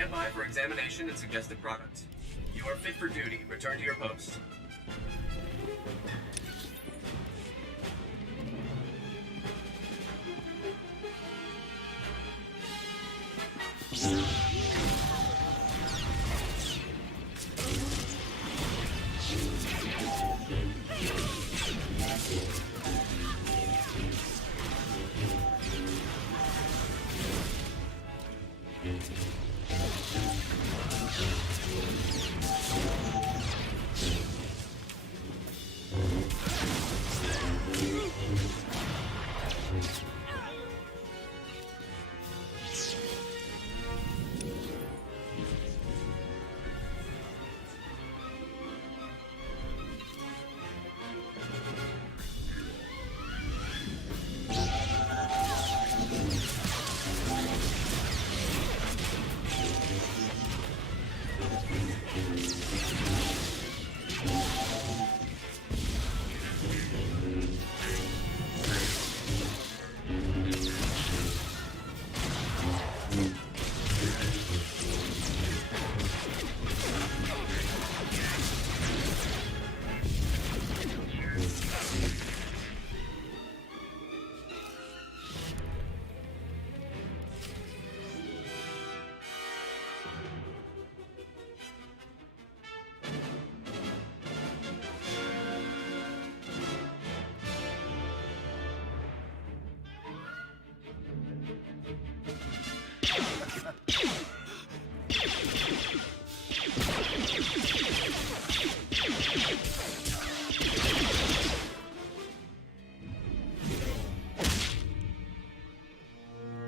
Stand by for examination and suggested product. You are fit for duty. Return to your post.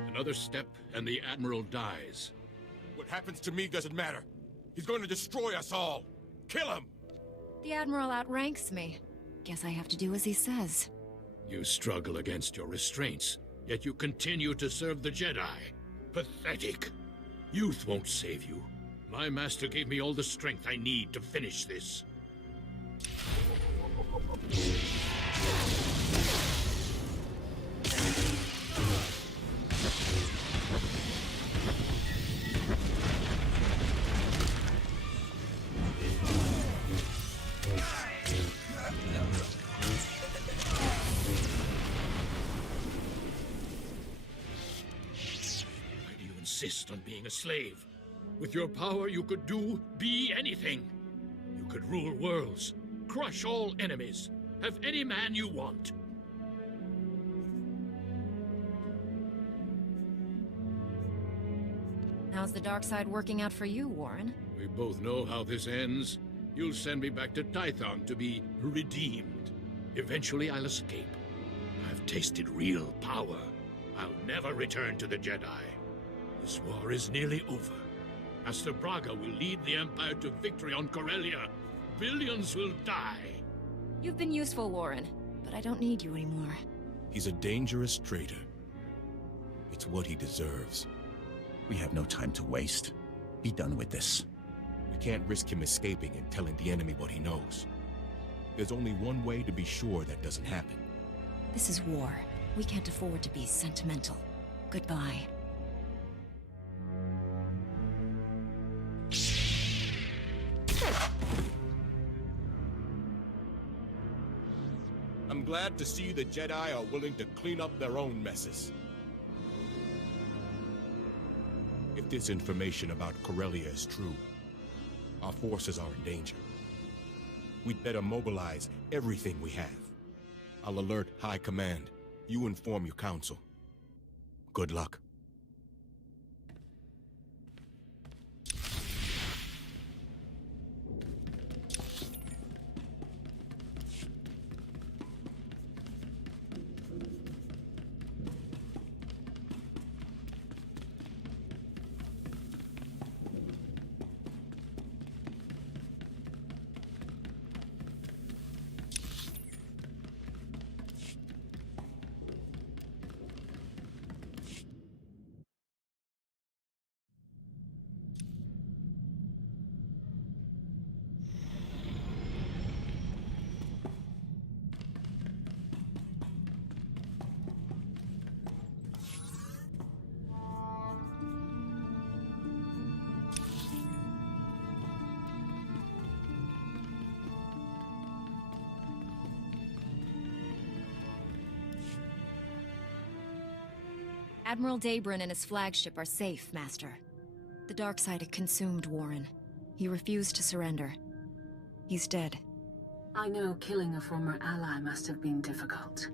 Another step, and the Admiral dies. What happens to me doesn't matter. He's going to destroy us all. Kill him! The Admiral outranks me. Guess I have to do as he says. You struggle against your restraints, yet you continue to serve the Jedi. Pathetic. Youth won't save you. My master gave me all the strength I need to finish this. Why do you insist on being a slave? With your power, you could be anything. You could rule worlds, crush all enemies, have any man you want. How's the dark side working out for you, Warren? We both know how this ends. You'll send me back to Tython to be redeemed. Eventually, I'll escape. I've tasted real power. I'll never return to the Jedi. This war is nearly over. Master Braga will lead the Empire to victory on Corellia. Billions will die. You've been useful, Warren, but I don't need you anymore. He's a dangerous traitor. It's what he deserves. We have no time to waste. Be done with this. We can't risk him escaping and telling the enemy what he knows. There's only one way to be sure that doesn't happen. This is war. We can't afford to be sentimental. Goodbye. I'm glad to see the Jedi are willing to clean up their own messes. If this information about Corellia is true, our forces are in danger. We'd better mobilize everything we have. I'll alert High Command. You inform your council. Good luck. Admiral Daybrin and his flagship are safe, Master. The dark side had consumed Warren. He refused to surrender. He's dead. I know killing a former ally must have been difficult.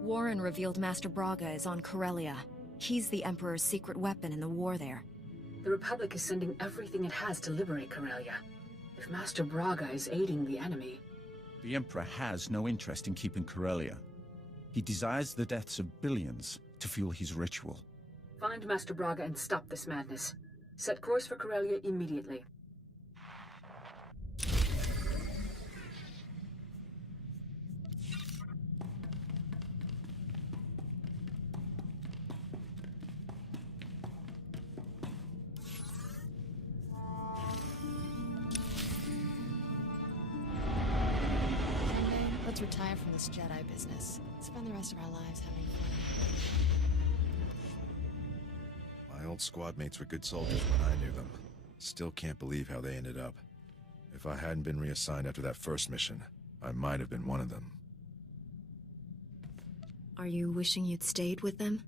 Warren revealed Master Braga is on Corellia. He's the Emperor's secret weapon in the war there. The Republic is sending everything it has to liberate Corellia. If Master Braga is aiding the enemy... The Emperor has no interest in keeping Corellia. He desires the deaths of billions to fuel his ritual. Find Master Braga and stop this madness. Set course for Corellia immediately. Let's retire from this Jedi business. Spend the rest of our lives having fun. My old squad mates were good soldiers when I knew them. Still can't believe how they ended up. If I hadn't been reassigned after that first mission, I might have been one of them. Are you wishing you'd stayed with them?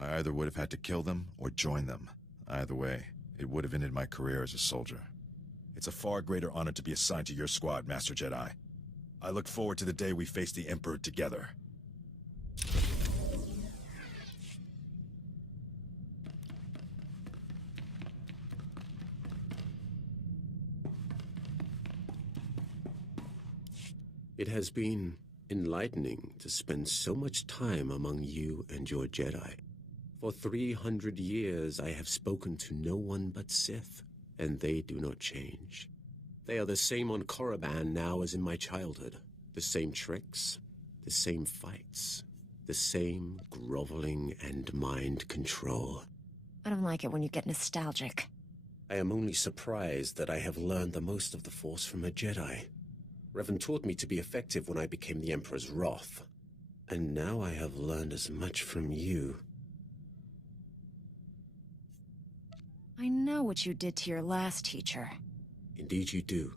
I either would have had to kill them or join them. Either way, it would have ended my career as a soldier. It's a far greater honor to be assigned to your squad, Master Jedi. I look forward to the day we face the Emperor together. It has been enlightening to spend so much time among you and your Jedi. For 300 years I have spoken to no one but Sith, and they do not change. They are the same on Korriban now as in my childhood. The same tricks, the same fights, the same groveling and mind control. I don't like it when you get nostalgic. I am only surprised that I have learned the most of the Force from a Jedi. Revan taught me to be effective when I became the Emperor's wrath. And now I have learned as much from you. I know what you did to your last teacher. Indeed you do.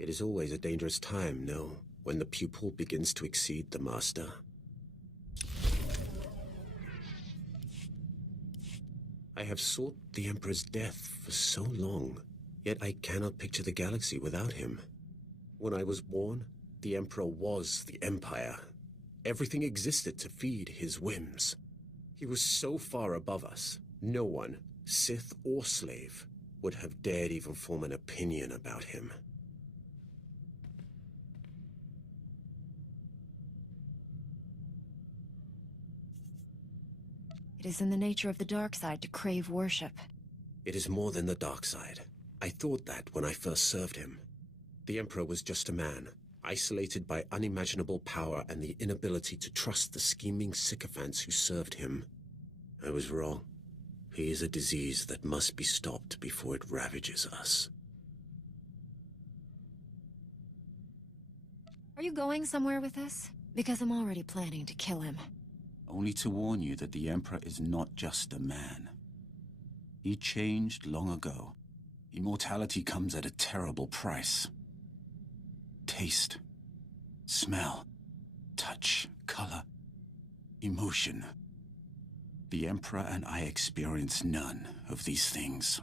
It is always a dangerous time, no, when the pupil begins to exceed the master. I have sought the Emperor's death for so long, yet I cannot picture the galaxy without him. When I was born, the Emperor was the Empire. Everything existed to feed his whims. He was so far above us, no one, Sith or slave, would have dared even form an opinion about him. It is in the nature of the dark side to crave worship. It is more than the dark side. I thought that when I first served him. The Emperor was just a man, isolated by unimaginable power and the inability to trust the scheming sycophants who served him. I was wrong. He is a disease that must be stopped before it ravages us. Are you going somewhere with this? Because I'm already planning to kill him. Only to warn you that the Emperor is not just a man. He changed long ago. Immortality comes at a terrible price. Taste, smell, touch, color, emotion. The Emperor and I experience none of these things.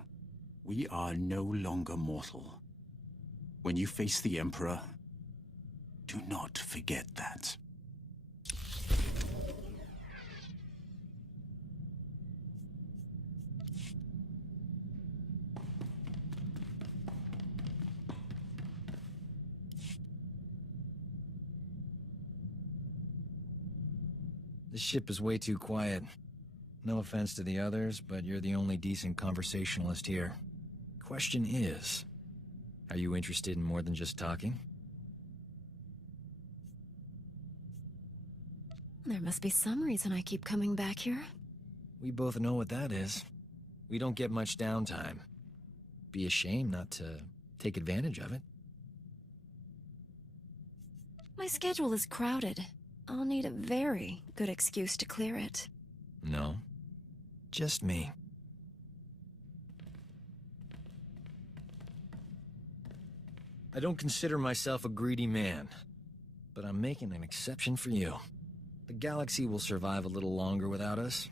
We are no longer mortal. When you face the Emperor, do not forget that. This ship is way too quiet. No offense to the others, but you're the only decent conversationalist here. Question is, are you interested in more than just talking? There must be some reason I keep coming back here. We both know what that is. We don't get much downtime. Be a shame not to take advantage of it. My schedule is crowded. I'll need a very good excuse to clear it. No. Just me. I don't consider myself a greedy man, but I'm making an exception for you. The galaxy will survive a little longer without us.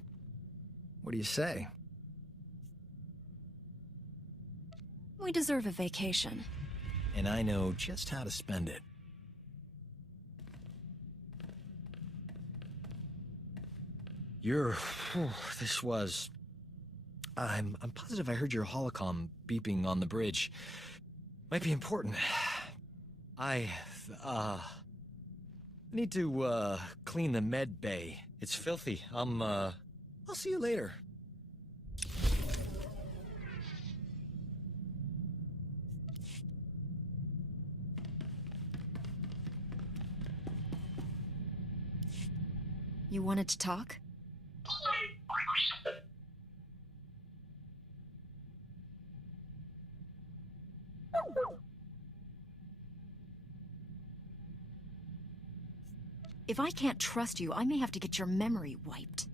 What do you say? We deserve a vacation. And I know just how to spend it. This was... I'm positive I heard your holocom beeping on the bridge. Might be important. I need to, clean the med bay. It's filthy. I'll see you later. You wanted to talk? If I can't trust you, I may have to get your memory wiped.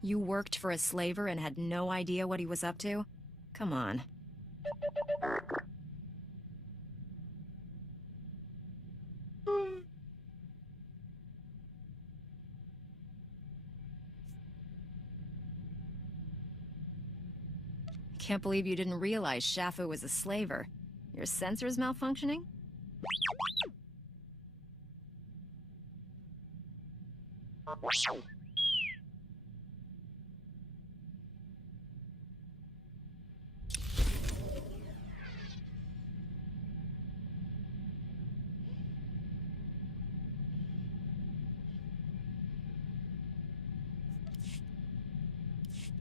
You worked for a slaver and had no idea what he was up to? Come on. Can't believe you didn't realize Shafu was a slaver. Your sensors malfunctioning?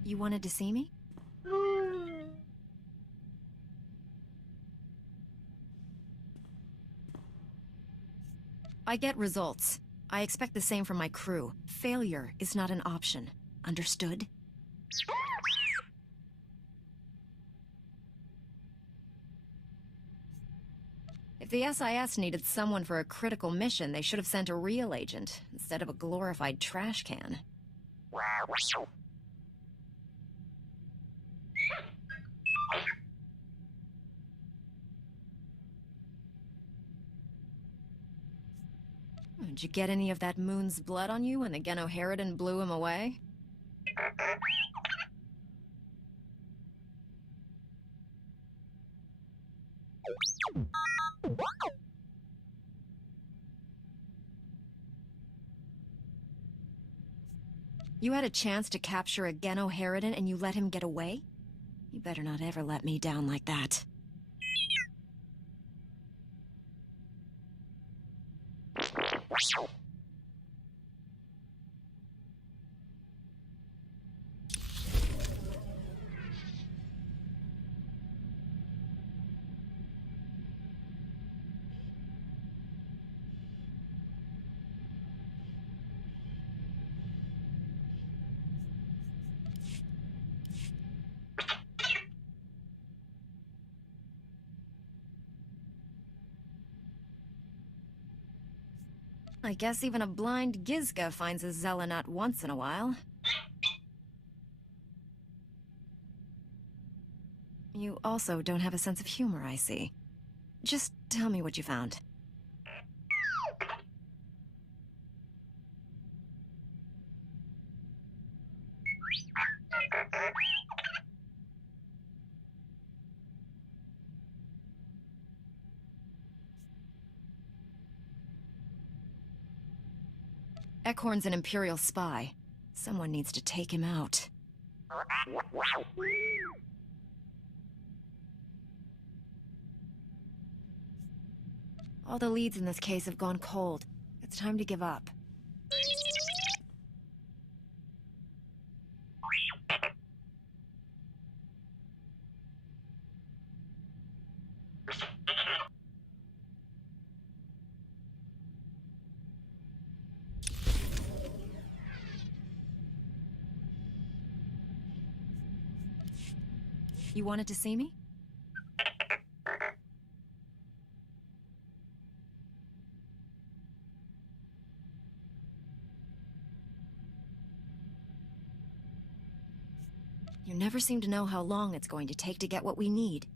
You wanted to see me? I get results. I expect the same from my crew. Failure is not an option. Understood? If the SIS needed someone for a critical mission, they should have sent a real agent, instead of a glorified trash can. Did you get any of that moon's blood on you when the Genoheridan blew him away? You had a chance to capture a Genoheridan and you let him get away? You better not ever let me down like that. I guess even a blind Gizka finds a Zelenot once in a while. You also don't have a sense of humor, I see. Just tell me what you found. Ekhorn's an Imperial spy. Someone needs to take him out. All the leads in this case have gone cold. It's time to give up. You wanted to see me? You never seem to know how long it's going to take to get what we need.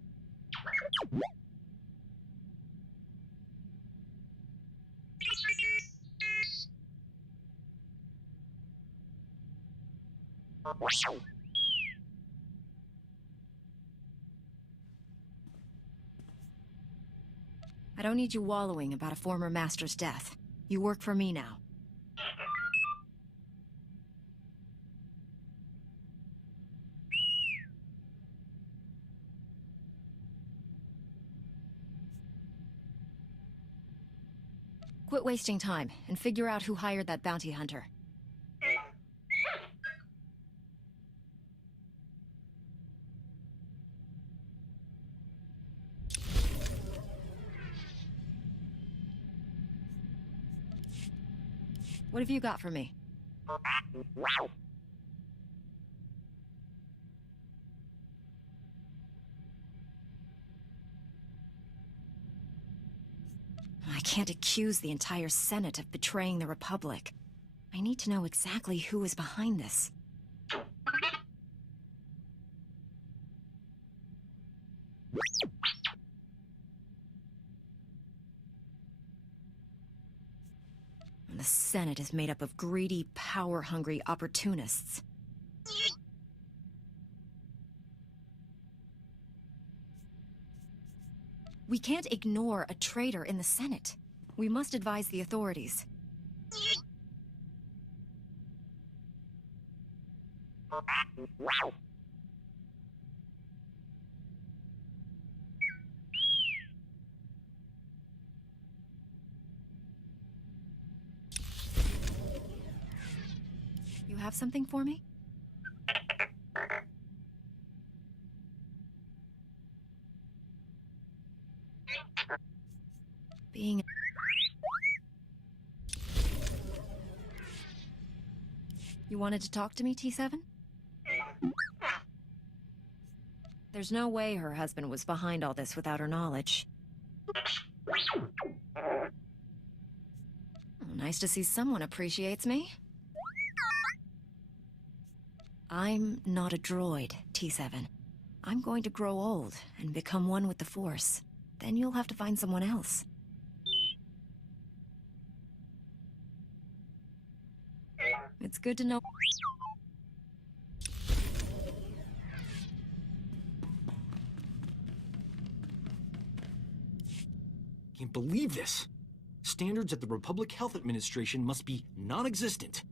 I don't need you wallowing about a former master's death. You work for me now. Quit wasting time, and figure out who hired that bounty hunter. What have you got for me? I can't accuse the entire Senate of betraying the Republic. I need to know exactly who is behind this. The Senate is made up of greedy, power-hungry opportunists. We can't ignore a traitor in the Senate. We must advise the authorities. You have something for me? Being... You wanted to talk to me, T7? There's no way her husband was behind all this without her knowledge. Oh, nice to see someone appreciates me. I'm not a droid, T7. I'm going to grow old and become one with the Force. Then you'll have to find someone else. It's good to know. Can't believe this. Standards at the Republic Health Administration must be non-existent.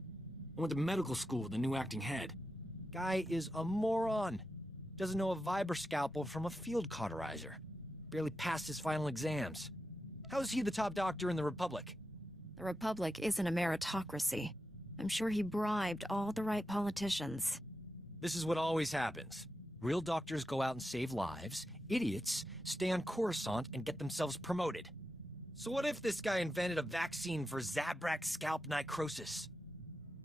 I went to medical school with the new acting head. Guy is a moron. Doesn't know a Viber scalpel from a field cauterizer. Barely passed his final exams. How is he the top doctor in the Republic? The Republic isn't a meritocracy. I'm sure he bribed all the right politicians. This is what always happens. Real doctors go out and save lives. Idiots stay on Coruscant and get themselves promoted. So what if this guy invented a vaccine for Zabrak scalp necrosis?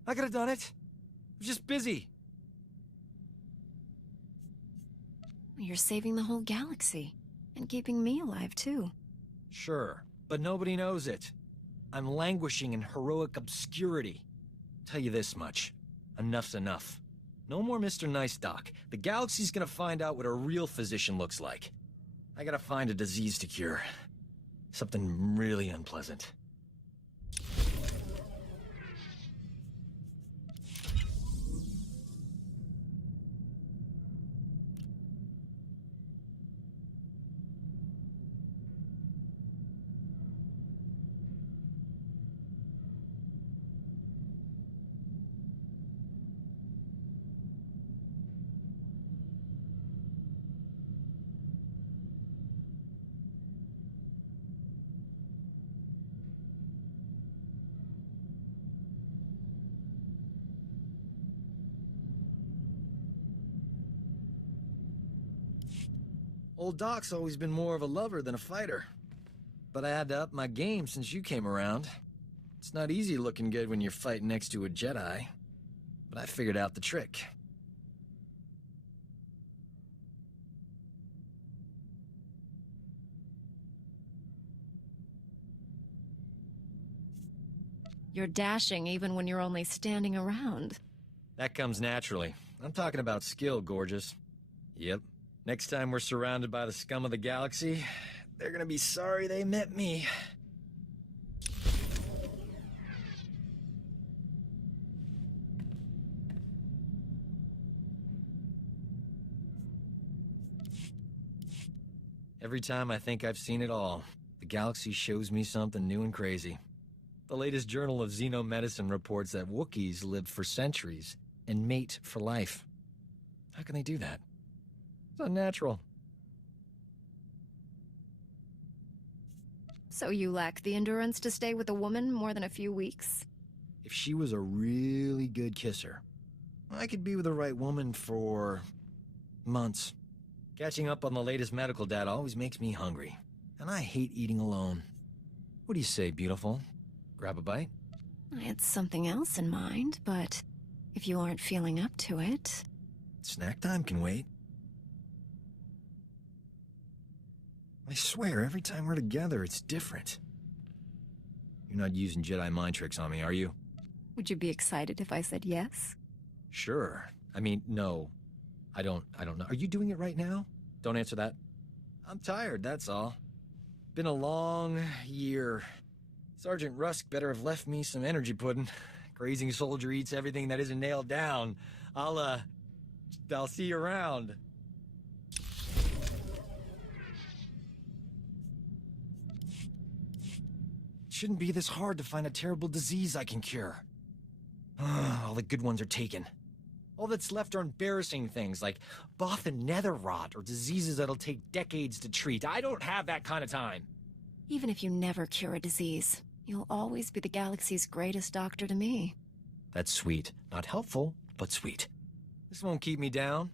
I could have done it. I was just busy. You're saving the whole galaxy. And keeping me alive, too. Sure, but nobody knows it. I'm languishing in heroic obscurity. Tell you this much. Enough's enough. No more Mr. Nice Doc. The galaxy's gonna find out what a real physician looks like. I gotta find a disease to cure. Something really unpleasant. Old Doc's always been more of a lover than a fighter. But I had to up my game since you came around. It's not easy looking good when you're fighting next to a Jedi. But I figured out the trick. You're dashing even when you're only standing around. That comes naturally. I'm talking about skill, gorgeous. Yep. Next time we're surrounded by the scum of the galaxy, they're gonna be sorry they met me. Every time I think I've seen it all, the galaxy shows me something new and crazy. The latest Journal of Xenomedicine reports that Wookiees live for centuries and mate for life. How can they do that? It's unnatural. So you lack the endurance to stay with a woman more than a few weeks? If she was a really good kisser, I could be with the right woman for months. Catching up on the latest medical data always makes me hungry, and I hate eating alone. What do you say, beautiful? Grab a bite? I had something else in mind, but if you aren't feeling up to it... Snack time can wait. I swear, every time we're together, it's different. You're not using Jedi mind tricks on me, are you? Would you be excited if I said yes? Sure. I mean, no. I don't know. Are you doing it right now? Don't answer that. I'm tired, that's all. Been a long year. Sergeant Rusk better have left me some energy pudding. Grazing soldier eats everything that isn't nailed down. I'll see you around. It shouldn't be this hard to find a terrible disease I can cure. All the good ones are taken. All that's left are embarrassing things like Bothan nether rot or diseases that'll take decades to treat. I don't have that kind of time. Even if you never cure a disease, you'll always be the galaxy's greatest doctor to me. That's sweet. Not helpful, but sweet. This won't keep me down.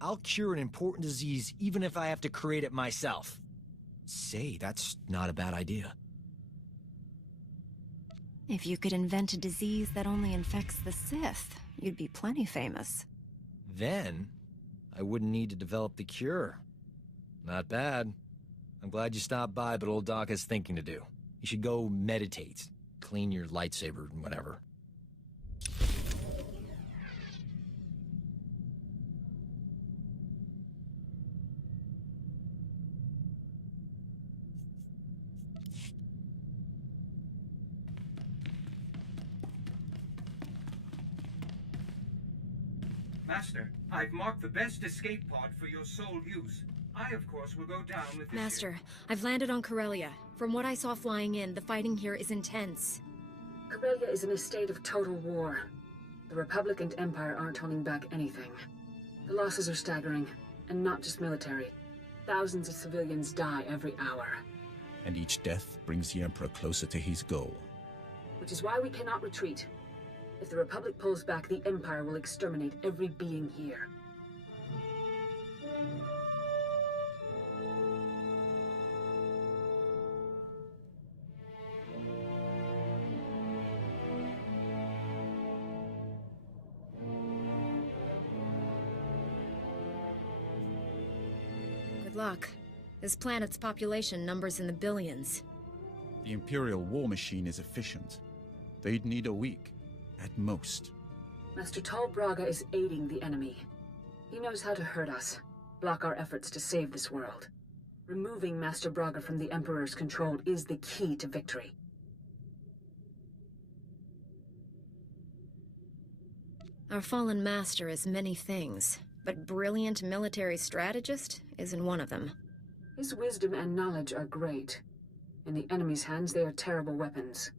I'll cure an important disease even if I have to create it myself. Say, that's not a bad idea. If you could invent a disease that only infects the Sith, you'd be plenty famous. Then, I wouldn't need to develop the cure. Not bad. I'm glad you stopped by, but old Doc has thinking to do. You should go meditate. Clean your lightsaber and whatever. Master, I've marked the best escape pod for your sole use. I, of course, will go down with this Master, I've landed on Corellia. From what I saw flying in, the fighting here is intense. Corellia is in a state of total war. The Republic and Empire aren't holding back anything. The losses are staggering, and not just military. Thousands of civilians die every hour. And each death brings the Emperor closer to his goal. Which is why we cannot retreat. If the Republic pulls back, the Empire will exterminate every being here. Good luck. This planet's population numbers in the billions. The Imperial war machine is efficient. They'd need a week, at most. Master Tal Braga is aiding the enemy. He knows how to hurt us, block our efforts to save this world. Removing Master Braga from the Emperor's control is the key to victory. Our fallen master is many things, but brilliant military strategist isn't one of them. His wisdom and knowledge are great. In the enemy's hands, they are terrible weapons.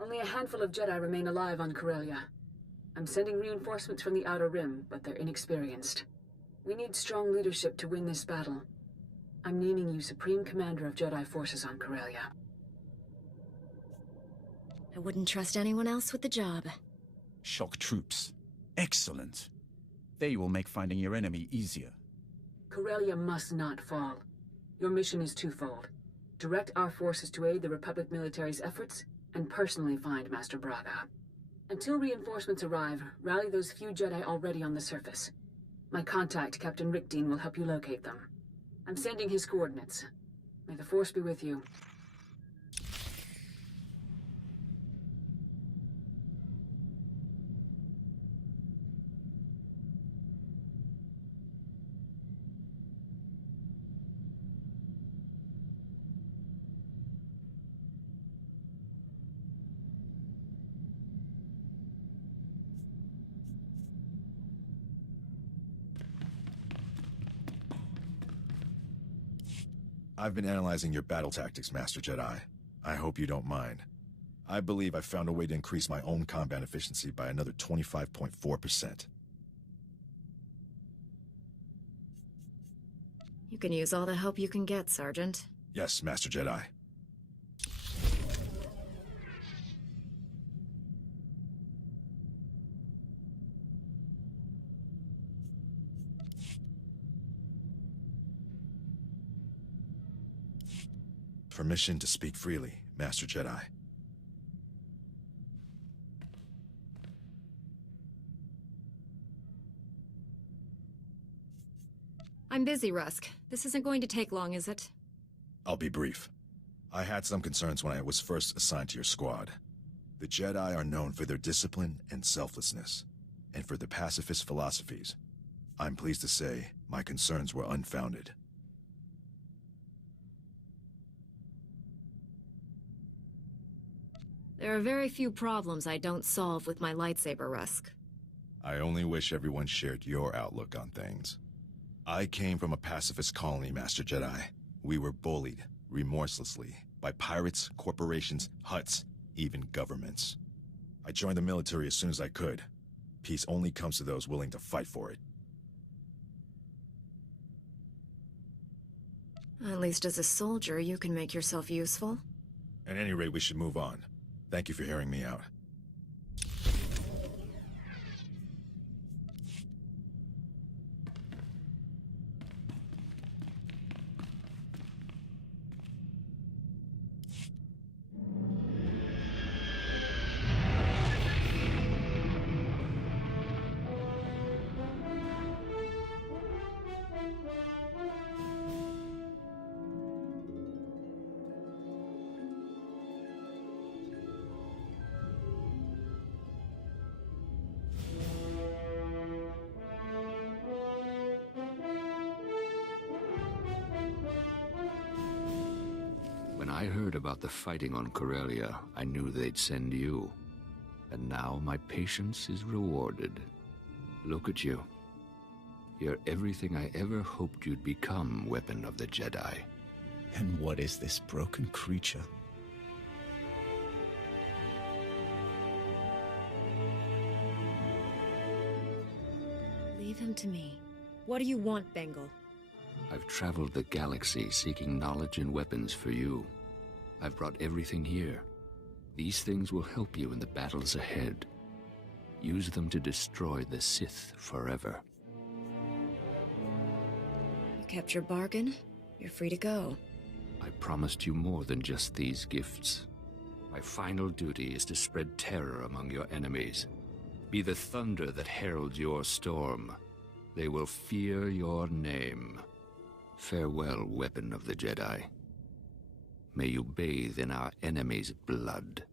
Only a handful of Jedi remain alive on Corellia. I'm sending reinforcements from the Outer Rim, but they're inexperienced. We need strong leadership to win this battle. I'm naming you Supreme Commander of Jedi Forces on Corellia. I wouldn't trust anyone else with the job. Shock troops. Excellent. They will make finding your enemy easier. Corellia must not fall. Your mission is twofold. Direct our forces to aid the Republic military's efforts, and personally find Master Braga. Until reinforcements arrive, rally those few Jedi already on the surface. My contact, Captain Rick Dean, will help you locate them. I'm sending his coordinates. May the Force be with you. I've been analyzing your battle tactics, Master Jedi. I hope you don't mind. I believe I found a way to increase my own combat efficiency by another 25.4%. You can use all the help you can get, Sergeant. Yes, Master Jedi. Permission to speak freely, Master Jedi. I'm busy, Rusk. This isn't going to take long, is it? I'll be brief. I had some concerns when I was first assigned to your squad. The Jedi are known for their discipline and selflessness, and for their pacifist philosophies. I'm pleased to say my concerns were unfounded. There are very few problems I don't solve with my lightsaber, Rusk. I only wish everyone shared your outlook on things. I came from a pacifist colony, Master Jedi. We were bullied, remorselessly, by pirates, corporations, Hutts, even governments. I joined the military as soon as I could. Peace only comes to those willing to fight for it. At least as a soldier, you can make yourself useful. At any rate, we should move on. Thank you for hearing me out. When I heard about the fighting on Corellia, I knew they'd send you. And now my patience is rewarded. Look at you. You're everything I ever hoped you'd become, Weapon of the Jedi. And what is this broken creature? Leave him to me. What do you want, Bengal? I've traveled the galaxy seeking knowledge and weapons for you. I've brought everything here. These things will help you in the battles ahead. Use them to destroy the Sith forever. You kept your bargain. You're free to go. I promised you more than just these gifts. My final duty is to spread terror among your enemies. Be the thunder that heralds your storm. They will fear your name. Farewell, Weapon of the Jedi. May you bathe in our enemies' blood.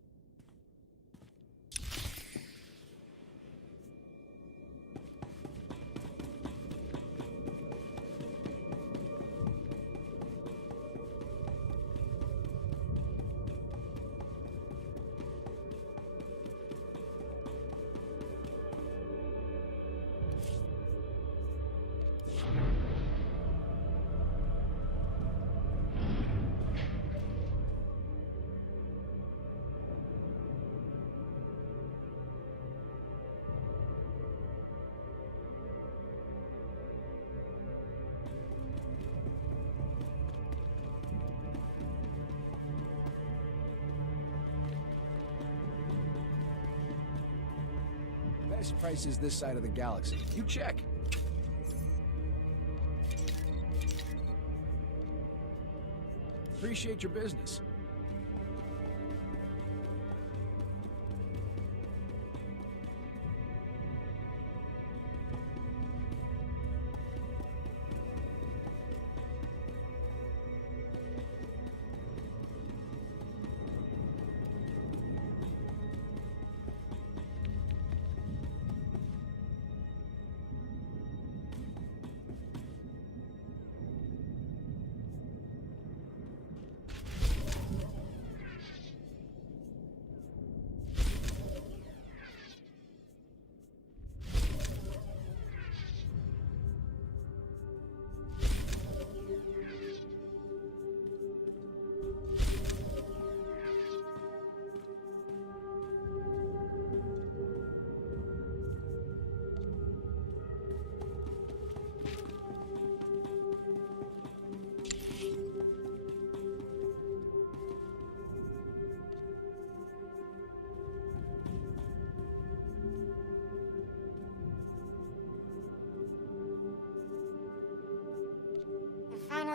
Best prices this side of the galaxy. You check. Appreciate your business.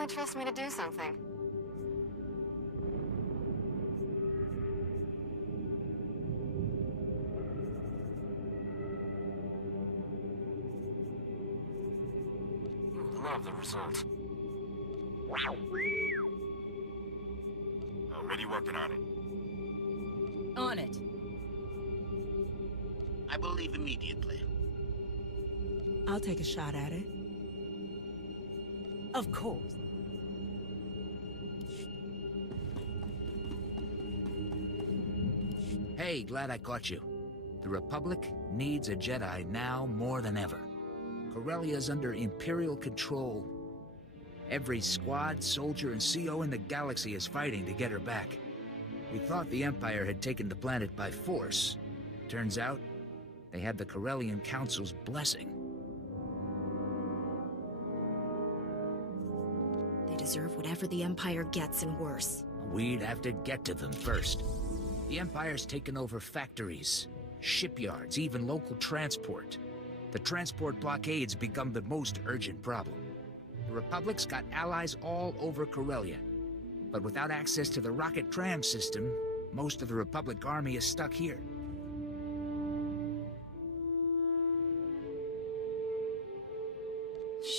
really trust me to do something. You would love the result. Already working on it. On it. I will leave immediately. I'll take a shot at it. Of course. Hey, glad I caught you. The Republic needs a Jedi now more than ever. Corellia's under Imperial control. Every squad, soldier, and CO in the galaxy is fighting to get her back. We thought the Empire had taken the planet by force. Turns out, they had the Corellian Council's blessing. They deserve whatever the Empire gets and worse. We'd have to get to them first. The Empire's taken over factories, shipyards, even local transport. The transport blockades become the most urgent problem. The Republic's got allies all over Corellia. But without access to the rocket tram system, most of the Republic army is stuck here.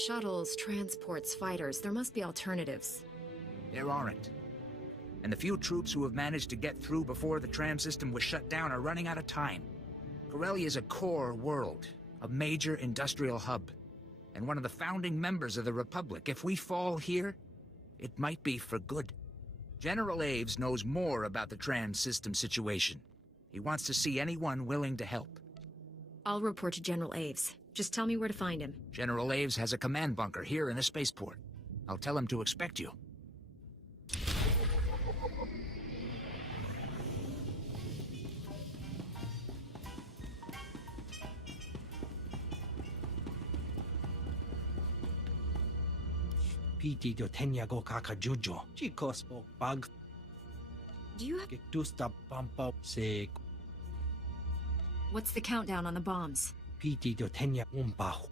Shuttles, transports, fighters. There must be alternatives. There aren't. And the few troops who have managed to get through before the tram system was shut down are running out of time. Corellia is a core world, a major industrial hub, and one of the founding members of the Republic. If we fall here, it might be for good. General Aves knows more about the tram system situation. He wants to see anyone willing to help. I'll report to General Aves. Just tell me where to find him. General Aves has a command bunker here in the spaceport. I'll tell him to expect you. PT to tenya go kaka jujo. Chicos o bug. Do you have... Que tu sta pampa se... What's the countdown on the bombs? PT to tenya umbaho.